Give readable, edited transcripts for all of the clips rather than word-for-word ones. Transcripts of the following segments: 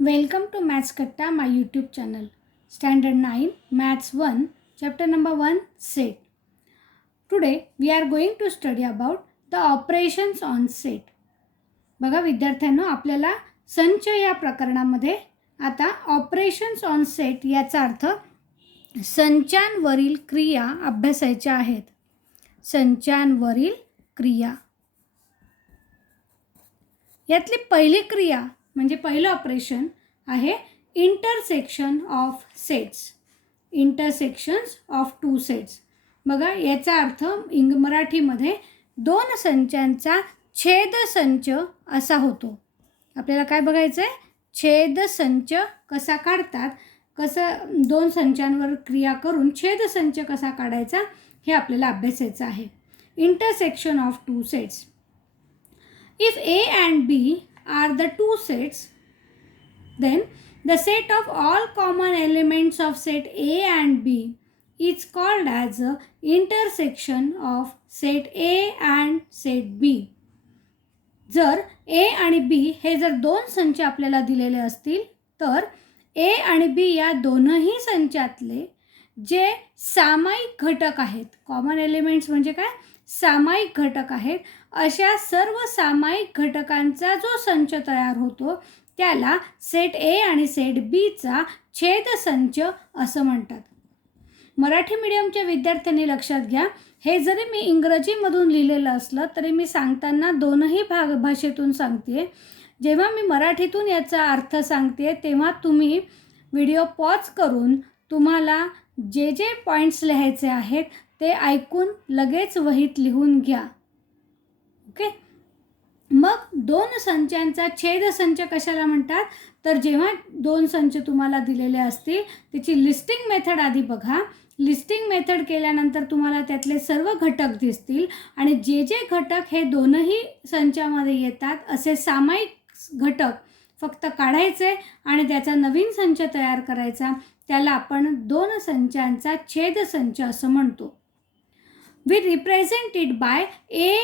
Welcome to Maths Katta, my YouTube channel. Standard 9, Maths 1, Chapter number 1, Set. Today we are going to study about the operations on set. बघा विद्यार्थ्यांनो, आपल्याला संच या प्रकरणामध्ये आता operations on set याचा अर्थ संचांवरील क्रिया अभ्यासायच्या आहेत. संचांवरील क्रिया यातली पहिली क्रिया म्हणजे पहिलं ऑपरेशन आहे intersection of sets. Intersections of two sets. बघा याचा अर्थ मराठीमध्ये दोन संचांचा छेदसंच असा होतो. आपल्याला काय बघायचं आहे? छेदसंच कसा काढतात, कसं दोन संचांवर क्रिया करून छेदसंच कसा काढायचा हे आपल्याला अभ्यासायचं आहे. Intersection of two sets. If A and B are the two sets, then the set of all common elements of set A and B is called as the intersection of set A and set B. जर A आणि B हे जर दोन संच आपल्याला दिलेले असतील तर A आणि B या दोनही संचातले जे सामायिक घटक आहेत, कॉमन एलिमेंट्स म्हणजे काय, सामायिक घटक आहेत, अशा सर्व सामायिक घटकांचा जो संच तयार होतो त्याला सेट ए आणि सेट बीचा छेदसंच असं म्हणतात. मराठी मीडियमच्या विद्यार्थ्यांनी लक्षात घ्या, हे जरी मी इंग्रजीमधून लिहिलेलं असलं तरी मी सांगताना दोनही भाषेतून सांगते. जेव्हा मी मराठीतून याचा अर्थ सांगते तेव्हा तुम्ही व्हिडिओ पॉज करून तुम्हाला जे जे पॉईंट्स लिहायचे आहेत ते ऐकून लगेच वहीत लिहून घ्या. ओके. मग दोन संचांचा छेदसंच कशाला म्हणतात, तर जेव्हा दोन संच तुम्हाला दिलेले असतील त्याची लिस्टिंग मेथड आधी बघा. लिस्टिंग मेथड केल्यानंतर तुम्हाला त्यातले सर्व घटक दिसतील आणि जे जे घटक हे दोनही संचामध्ये येतात असे सामायिक घटक फक्त काढायचे आणि त्याचा नवीन संच तयार करायचा. त्याला आपण दोन संचांचा छेदसंच असं म्हणतो. We represent it by A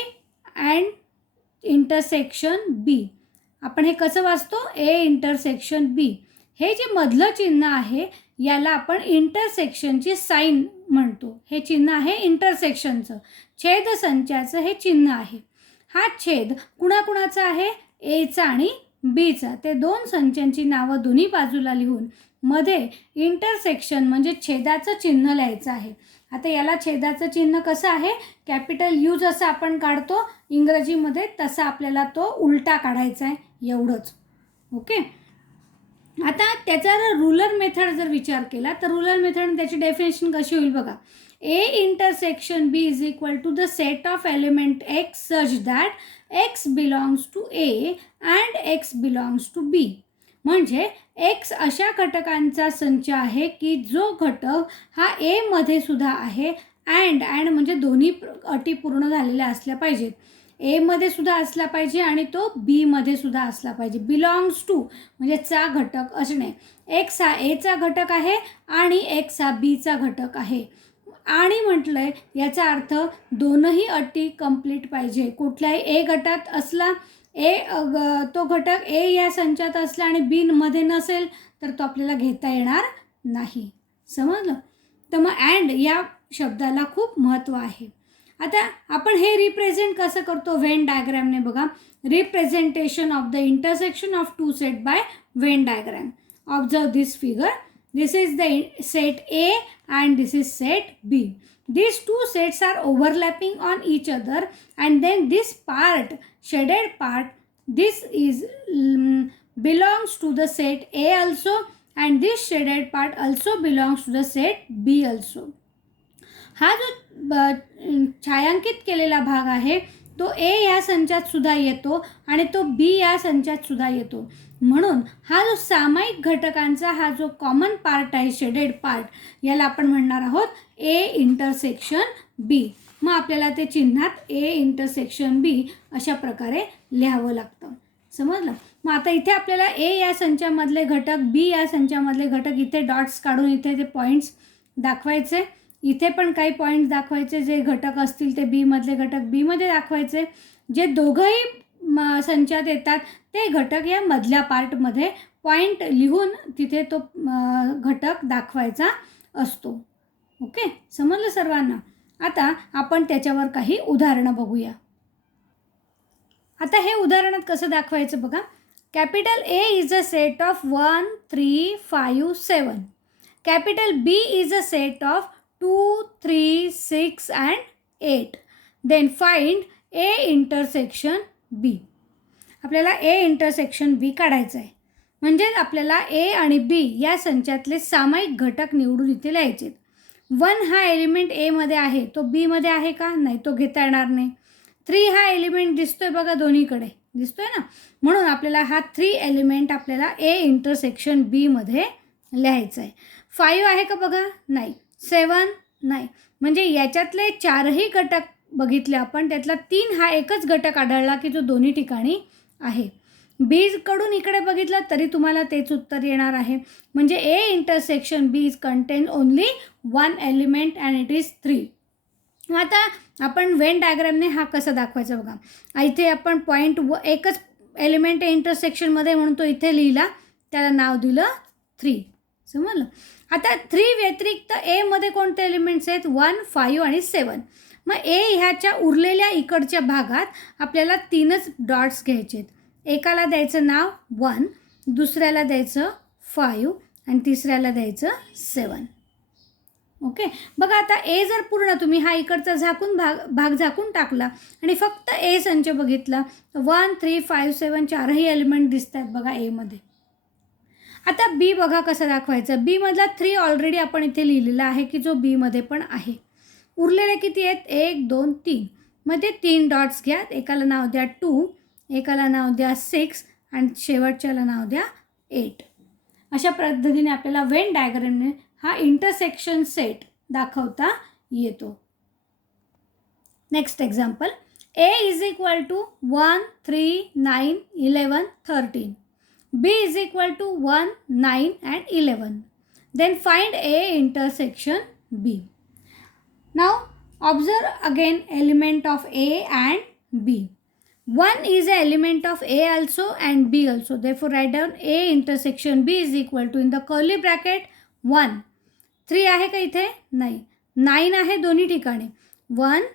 and intersection B. आपण हे कसं वाचतो? A intersection B. हे जे मधलं चिन्ह आहे याला आपण इंटरसेक्शनची साईन म्हणतो. हे चिन्ह आहे इंटरसेक्शनचं, छेदसंचाचं हे चिन्ह आहे. हा छेद कुणाकुणाचा आहे? एचा आणि बीचा. ते दोन संचांची नावं दोन्ही बाजूला लिहून मध्ये इंटरसेक्शन म्हणजे छेदाचं चिन्ह लिहायचं आहे. आता याला छेदाचं चिन्ह कसं आहे? कॅपिटल यू जसं आपण काढतो इंग्रजीमध्ये तसा आपल्याला तो उलटा काढायचा आहे, एवढंच. ओके. आता त्याचा रुलर मेथड जर विचार केला तर रुलर मेथड त्याची डेफिनेशन कशी होईल बघा. A intersection B is equal to the set of element x such that x belongs to a and x belongs to b. म्हणजे एक्स अशा घटकांचा संच आहे की जो घटक हा एमध्ये सुद्धा आहे. अँड म्हणजे दोन्ही अटी पूर्ण झालेल्या असल्या पाहिजेत. एमध्ये सुद्धा असला पाहिजे आणि तो बीमध्ये सुद्धा असला पाहिजे. बिलॉंग्स टू म्हणजे चा घटक असणे. एक्स हा एचा घटक आहे आणि एक्स हा बीचा घटक आहे. आणि म्हटलं आहे याचा अर्थ दोनही अटी कंप्लीट पाहिजे. कुठल्याही ए गटात असला तो घटक ए या संचात असला आणि बी मध्ये नसेल तर तो आपल्याला घेता येणार नाही. समजलं? तर मग अँड या शब्दाला खूप महत्त्व आहे. आता आपण हे रिप्रेझेंट कसं करतो? व्हेन डायग्रॅमने बघा. Representation of the intersection of two set by Venn diagram. Observe this figure. This is the set A and this is set B. These two sets are overlapping on each other and then this part, shaded part, this is belongs to the set A also and this shaded part also belongs to the set B also. हा जो छायांकित केलेला भाग आहे तो ए या संचात सुद्धा येतो आणि तो बी या संचात सुद्धा येतो. म्हणून हा जो सामायिक घटकांचा हा जो कॉमन पार्ट आहे, शेडेड पार्ट, याला आपण म्हणणार आहोत ए इंटरसेक्शन बी. मग आपल्याला ते चिन्हात ए इंटरसेक्शन बी अशा प्रकारे लिहावं लागतं. समजलं? मग आता इथे आपल्याला ए या संचामधले घटक, बी या संचामधले घटक इथे डॉट्स काढून इथे ते पॉईंट्स दाखवायचे. इथे पण काही पॉईंट्स दाखवायचे. जे घटक असतील ते बीमधले घटक बीमध्ये दाखवायचे. जे दोघंही संचात येतात ते घटक या मधल्या पार्टमध्ये पॉईंट लिहून तिथे तो घटक दाखवायचा असतो. ओके, समजलं सर्वांना? आता आपण त्याच्यावर काही उदाहरणं बघूया. आता हे उदाहरणात कसं दाखवायचं बघा. Capital a is a set of 1, 3, 5, 7. Capital b is a set of 2, 3, 6 and 8. Then find a intersection b. आपल्याला ए इंटरसेक्शन बी काढायचं आहे. म्हणजे आपल्याला ए आणि बी या संचातले सामायिक घटक निवडून इथे लिहायचे. 1 हा एलिमेंट एमध्ये आहे, तो बीमध्ये आहे का? नाही, तो घेता येणार नाही. 3 हा एलिमेंट दिसतोय बघा, दोन्हीकडे दिसतोय ना, म्हणून आपल्याला हा 3 एलिमेंट आपल्याला ए इंटरसेक्शन बीमध्ये लिहायचं आहे. 5 आहे का बघा? नाही. 7 नाही. म्हणजे याच्यातले 4ही घटक बघितले आपण, त्यातला 3 हा एकच घटक आढळला की जो दोन्ही ठिकाणी आहे. बीकडून इकडे बघितलं तरी तुम्हाला तेच उत्तर येणार आहे. म्हणजे A intersection B is contain only 1 element and it is 3. आता आपण वेन डायग्रामने हा कसा दाखवायचा बघा. इथे आपण पॉईंट एकच एलिमेंट आहे इंटरसेक्शनमध्ये म्हणून तो इथे लिहिला, त्याला नाव दिलं 3. समजलं? आता 3 व्यतिरिक्त एमध्ये कोणते एलिमेंट्स आहेत? 1, 5 आणि 7. मग ए ह्याच्या उरलेल्या इकडच्या भागात आपल्याला 3च डॉट्स घ्यायचे आहेत. एकाला द्यायचं नाव 1, दुसऱ्याला द्यायचं 5 आणि तिसऱ्याला द्यायचं 7. ओके, बघा आता ए जर पूर्ण तुम्ही हा इकडचा भाग झाकून टाकला आणि फक्त ए संच बघितला, 1, 3, 5, 7 4ही एलिमेंट दिसत आहेत बघा एमध्ये. आता बी बघा कसं दाखवायचं. बीमधला 3 ऑलरेडी आपण इथे लिहिलेला आहे की जो बीमध्ये पण आहे. उरलेले किती आहेत? 1, 2, 3. मग ते 3 डॉट्स घ्या. एकाला नाव द्या 2, एकाला नाव द्या 6 आणि शेवटच्याला नाव द्या 8. अशा पद्धतीने आपल्याला वेन डायग्रामने हा इंटरसेक्शन सेट दाखवता येतो. Next example. A is equal to 1, 3, 9, 11, 13. B is equal to 1, 9 and 11. Then find A intersection B. Now observe again element of A and B. 1 is an element of A also and B also. Therefore write down A intersection B is equal to, in the curly bracket, 1. 3 आहे का इथे? नाही. 9 आहे दोन्ही ठिकाणी. 1,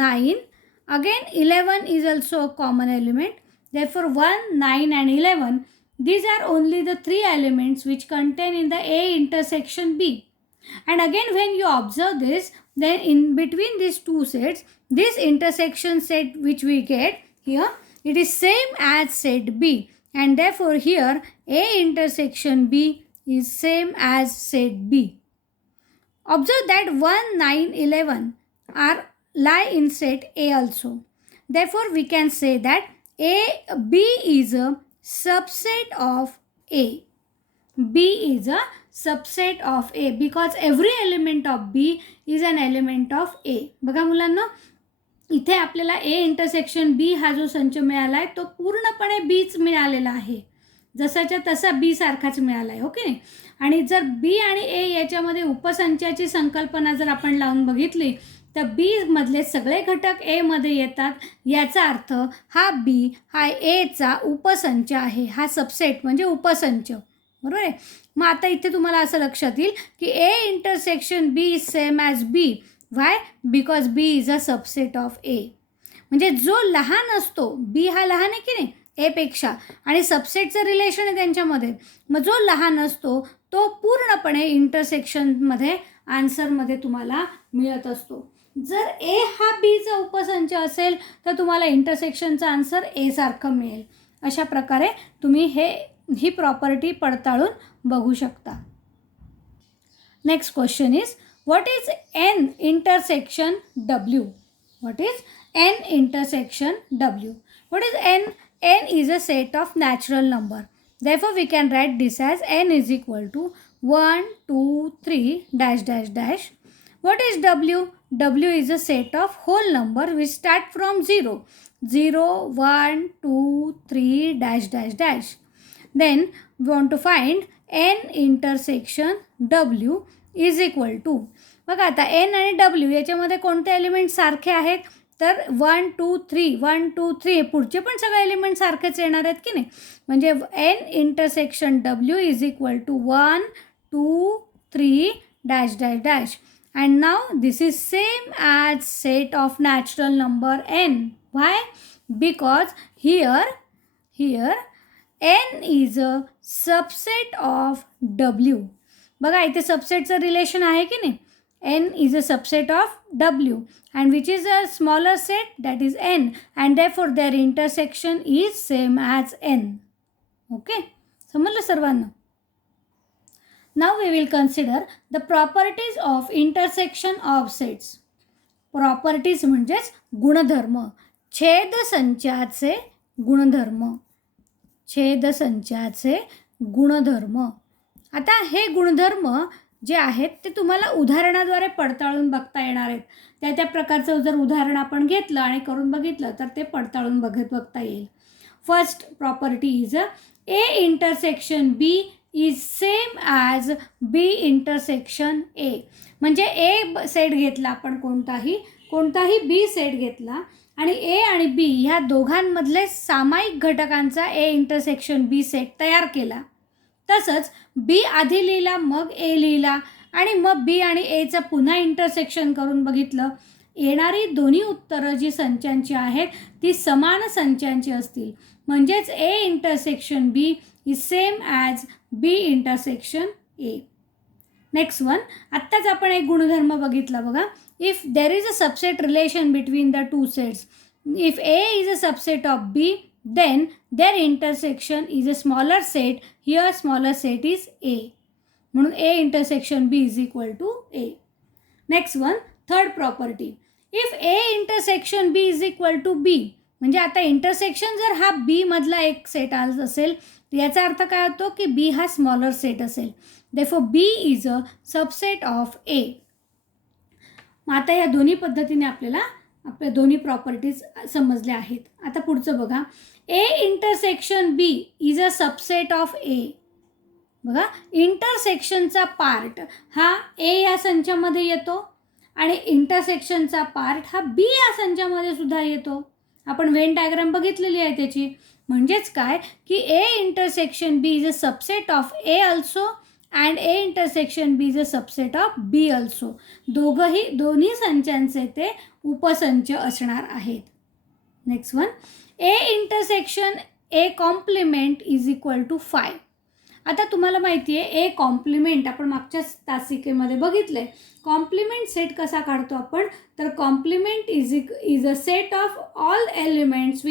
9. Again 11 is also a common element. Therefore 1, 9 and 11, these are only the 3 elements which contain in the A intersection B. And again when you observe this, then in between these two sets, this intersection set which we get here, it is same as set B. And therefore here A intersection B is same as set B. Observe that 1, 9, 11 are lie in set A also. Therefore we can say that B is a subset of A. B is a subset of A because every element of B is an element of A. बघा मुलांना, इथे आपल्याला A intersection B हा जो संच मिळाला आहे तो पूर्णपणे Bच मिळालेला आहे. जसाच्या तसा B सारखाच मिळाला आहे. ओके. आणि जर B आणि A याच्यामध्ये उपसंचाची संकल्पना जर आपण लावून बघितली तर बी मधले सगळे घटक ए मध्ये येतात. याचा अर्थ हा बी हा एचा उपसंच आहे. हा सबसेट म्हणजे उपसंच. बरोबर आहे. मग आता इथे तुम्हाला असं लक्षात येईल की ए intersection B is same as b. Why? Because b is a subset of a. म्हणजे जो लहान असतो, बी हा लहान आहे की नाही एपेक्षा, आणि सबसेटचं रिलेशन आहे त्यांच्यामध्ये. मग जो लहान असतो तो पूर्णपणे इंटरसेक्शनमध्ये आन्सरमध्ये तुम्हाला मिळत असतो. जर ए हा बीचा उपसंच असेल तर तुम्हाला इंटरसेक्शनचा आन्सर ए सारखं मिळेल. अशा प्रकारे तुम्ही ही प्रॉपर्टी पडताळून बघू शकता. Next question is, what is an intersection W? What is an intersection W? What is an? N is a set of natural number. Therefore, we can write this as n is equal to 1, 2, 3 dash dash dash. What is W? W is a set of whole number which start from 0. 0, 1, 2, 3 dash dash dash. Then we want to find n intersection W is equal to. बघा आता n आणि W याच्यामध्ये कोणते element सारखे आहेत? तर 1 2 3 1 2 3 पुढचे पण सगळे एलिमेंट सारखेच येणार आहेत की नाही. म्हणजे N intersection W is equal to 1 2 3 dash dash dash. And now this is same as set of natural number n. Why? Because here n is a subset of w. बघा इथे सबसेटचं रिलेशन आहे की नाही. n is a subset of w and which is a smaller set, that is n, and therefore their intersection is same as n. Okay, समजलं सर्वांना. Now we will consider the properties of intersection of sets. Properties म्हणजेच गुणधर्म, छेदसंचाचे गुणधर्म, छेदसंचाचे गुणधर्म. आता हे गुणधर्म जे आहेत ते तुम्हाला उदाहरणाद्वारे पडताळून बघता येणार आहेत. त्या प्रकारचं जर उदाहरण आपण घेतलं आणि करून बघितलं तर ते पडताळून बघता येईल. First property is A intersection B is same as B intersection A. म्हणजे ए सेट घेतला आपण, कोणताही बी सेट घेतला आणि ए आणि बी ह्या दोघांमधले सामायिक घटकांचा ए इंटरसेक्शन बी सेट तयार केला. तसंच बी आधी लिहिला मग ए लिहिला आणि मग बी आणि एचं पुन्हा इंटरसेक्शन करून बघितलं. येणारी दोन्ही उत्तरं जी संचांची आहेत ती समान संचांची असतील. म्हणजेच A intersection B is same as B intersection A. Next one, आत्ताच आपण एक गुणधर्म बघितला बघा. If there is a subset relation between the two sets, if A is a subset of B, then their intersection is a smaller set. Here smaller set is A. म्हणून A intersection B is equal to A. Next one, third property. If A intersection B is equal to B, म्हणजे आता intersection जर हा B मधला एक set असेल याचा अर्थ काय होतो की B हा स्मॉलर सेट असेल. Therefore B is a subset of A. आता या दोन्ही पद्धतीने आपल्या दोन्ही प्रॉपर्टीज समजल्या आहेत. आता पुढचं बघा, a intersection B is a subset of a. बघा इंटरसेक्शनचा पार्ट हा ए या संचामध्ये येतो आणि इंटरसेक्शनचा पार्ट हा बी या संचामध्ये सुद्धा येतो. आपण वेन डायग्राम बघितलेली आहे त्याची. म्हणजेच काय की ए intersection B is a subset of A also and A intersection B is a subset of B also. दोन्ही संचांचे ते उपसंच असणार आहेत. Next one, A intersection A complement is equal to 5. आता तुम्हाला माहिती आहे ए कॉम्प्लिमेंट आपण मागच्या तासिकेमध्ये बघितले. कॉम्प्लिमेंट सेट कसा काढतो आपण, तर complement is a set of all elements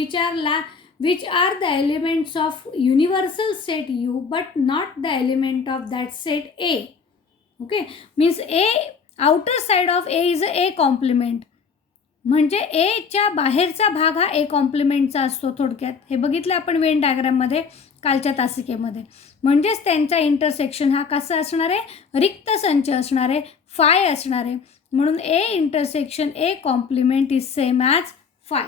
which are the elements of universal set U but not the element of that set A. Okay, means A outer side of A is a complement. म्हणजे एच्या बाहेरचा भाग हा ए कॉम्प्लिमेंटचा असतो. थोडक्यात हे बघितलं आपण वेन डायग्राममध्ये कालच्या तासिकेमध्ये. म्हणजेच त्यांचा इंटरसेक्शन हा कसा असणार आहे, रिक्त संच असणार आहे, फाय असणार आहे. म्हणून A intersection A complement is same as phi.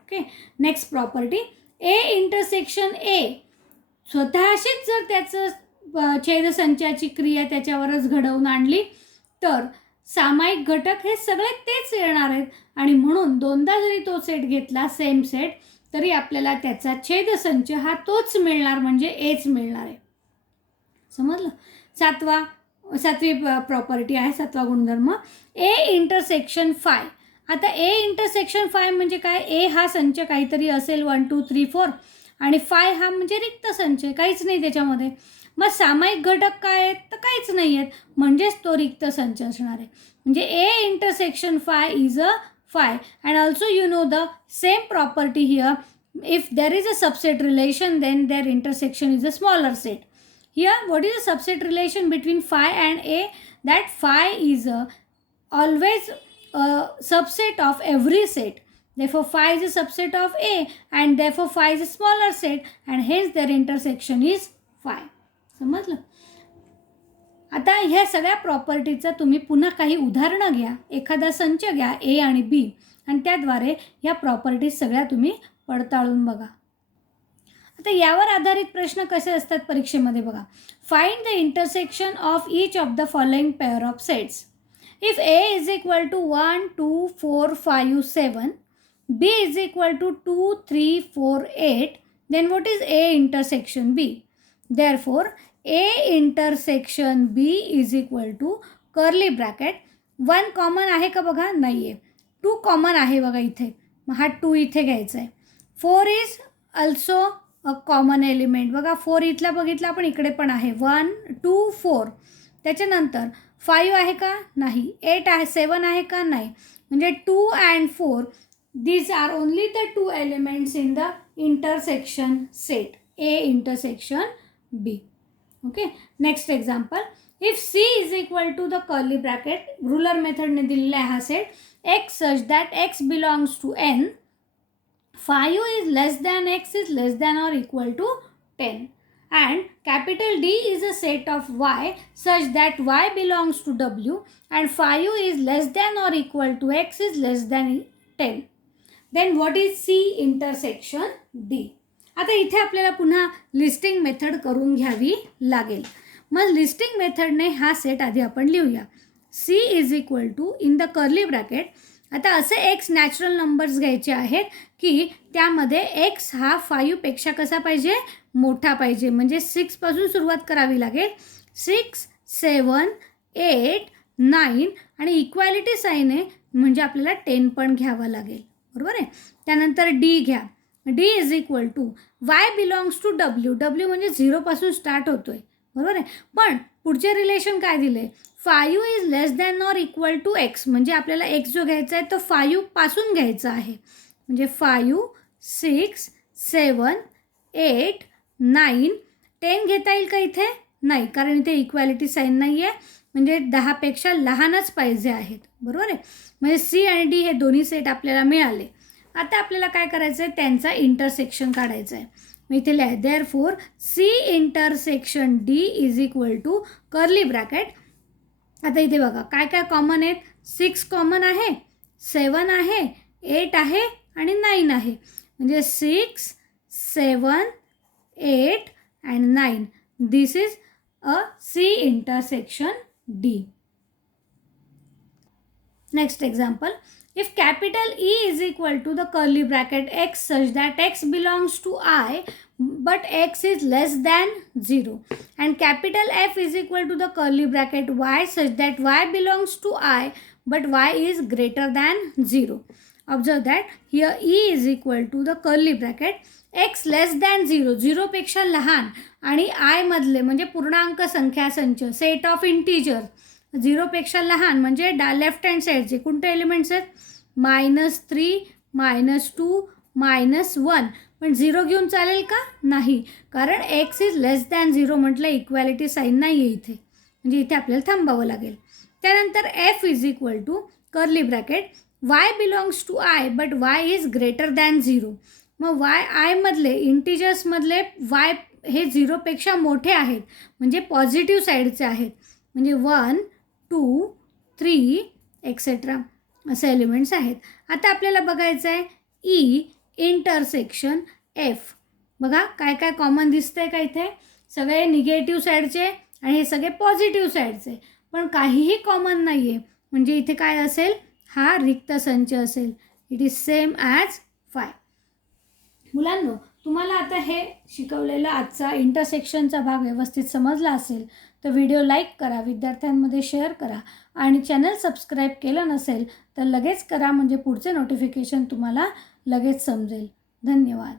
Okay, next property, A intersection A स्वतःशीच जर त्याचं छेदसंचाची क्रिया त्याच्यावरच घडवून आणली तर सामायिक घटक हे सगळे तेच येणार आहेत आणि म्हणून दोनदा जरी तो सेट घेतला सेम सेट तरी आपल्याला त्याचा छेदसंच हा तोच मिळणार, म्हणजे एच मिळणार आहे. समजलं. सातवी प्रॉपर्टी आहे, सातवा गुणधर्म, ए इंटरसेक्शन फाय. आता ए इंटरसेक्शन फाय म्हणजे काय, ए हा संच काहीतरी असेल 1 2 3 4 आणि फाय हा म्हणजे रिक्त संच, काहीच नाही त्याच्यामध्ये. मग सामायिक घटक काय आहेत, तर काहीच नाही आहेत, म्हणजेच तो रिक्त संच असणार आहे. म्हणजे A intersection phi is a phi. And also you know the same property here, if there is a subset relation then their intersection is a smaller set. Here what is a subset relation between phi and A, that phi is always a subset of every set. Therefore phi is a subset of A and therefore phi is a smaller set and hence their intersection is phi. समजलं. आता ह्या सगळ्या प्रॉपर्टीचा तुम्ही पुन्हा काही उदाहरणं घ्या, एखादा संच घ्या ए आणि बी आणि त्याद्वारे ह्या प्रॉपर्टीज सगळ्या तुम्ही पडताळून बघा. आता यावर आधारित प्रश्न कसे असतात परीक्षेमध्ये बघा. Find the intersection of each of the following pair of sets. If A is equal to 1 2 4 5 7, B is equal to 2 3 4 8, then what is A intersection B? Therefore A intersection B is equal to curly bracket 1 common आहे का बघा, नाही आहे. 2 common आहे बघा इथे, मग हा 2 इथे घ्यायचा आहे. 4 is also a common element. बघा 4 इथला बघितला आपण, इकडे पण आहे 1 2 4. त्याच्यानंतर 5 आहे का, नाही. 8 आहे, 7 आहे का, नाही. म्हणजे 2 and 4, these are only the two elements in the intersection set A intersection B. Okay, next example. If C is equal to the curly bracket, ruler method ने दिलेला आहे हा set, x such that x belongs to n, phi u is less than x is less than or equal to 10, and capital D is a set of y such that y belongs to w and phi u is less than or equal to x is less than 10. Then what is C intersection D. आता इथे आपल्याला पुन्हा listing method करून घ्यावी लागेल. मग listing मेथडने हा set आधी आपण लिहूया. C is equal to in the curly bracket. आता असे एक्स नॅचरल नंबर्स घ्यायचे आहेत की त्यामध्ये एक्स हा 5पेक्षा कसा पाहिजे, मोठा पाहिजे. म्हणजे 6पासून सुरुवात करावी लागेल. 6 7 8 9 आणि इक्वॅलिटी साईन आहे म्हणजे आपल्याला 10 पण घ्यावा लागेल. बरोबर आहे. त्यानंतर डी घ्या. D is equal to y belongs to W. W म्हणजे 0पासून स्टार्ट होतो आहे. बरोबर आहे. पण पुढचे रिलेशन काय दिले, 5 is less than or equal to x. म्हणजे आपल्याला एक्स जो घ्यायचा आहे तो 5पासून घ्यायचा आहे. म्हणजे 5 6 7 8 9 10 घेता येईल का इथे, नाही, कारण इथे इक्वॅलिटी साईन नाही आहे. म्हणजे 10पेक्षा लहानच पाहिजे आहेत. बरोबर आहे. म्हणजे C आणि D हे दोन्ही सेट आपल्याला मिळाले. आता आपल्याला काय करायचं आहे, त्यांचा इंटरसेक्शन काढायचं आहे. मग इथे लिहा therefore C intersection D is equal to curly bracket. आता इथे बघा काय काय कॉमन आहेत. 6 कॉमन आहे, 7 आहे, 8 आहे आणि 9 आहे. म्हणजे 6 7 8 and 9. This is a C intersection D. Next example. If capital E is equal to the curly bracket x such that x belongs to I but x is less than 0, and capital F is equal to the curly bracket y such that y belongs to I but y is greater than 0. Observe that here E is equal to the curly bracket x less than 0, 0पेक्षा लहान, आणि I मधले म्हणजे पूर्णांक संख्या संच, set of integer 0पेक्षा लहान म्हणजे left hand साईडचे कोणते एलिमेंट्स आहेत, -3 -2 -1. पण 0 घेऊन चालेल का, नाही, कारण x इज लेस दॅन 0 म्हटलं इक्वॅलिटी साईन नाही आहे इथे. म्हणजे इथे आपल्याला थांबावं लागेल. त्यानंतर F is equal to curly bracket y belongs to I but y is greater than 0. मग y आयमधले इंटीजर्समधले y हे 0पेक्षा मोठे आहेत म्हणजे पॉझिटिव्ह साईडचे आहेत. म्हणजे 1 2 3 एक्सेट्रा असे एलिमेंट्स आहेत. आता आपल्याला बघायचं आहे E इंटरसेक्शन F. बघा काय काय कॉमन दिसतंय का इथे, सगळे निगेटिव्ह साईडचे आणि हे सगळे पॉझिटिव्ह साईडचे, पण काहीही कॉमन नाही आहे. म्हणजे इथे काय असेल, हा रिक्त संच असेल. It is same as 5. मुलांनो, तुम्हाला आता हे शिकवलेला आजचा इंटरसेक्शनचा भाग व्यवस्थित समजला असेल तर व्हिडिओ लाईक करा, विद्यार्थ्यांमध्ये शेअर करा आणि चॅनल सबस्क्राईब केलं नसेल तर लगेच करा, म्हणजे पुढचे नोटिफिकेशन तुम्हाला लगेच समजेल. धन्यवाद.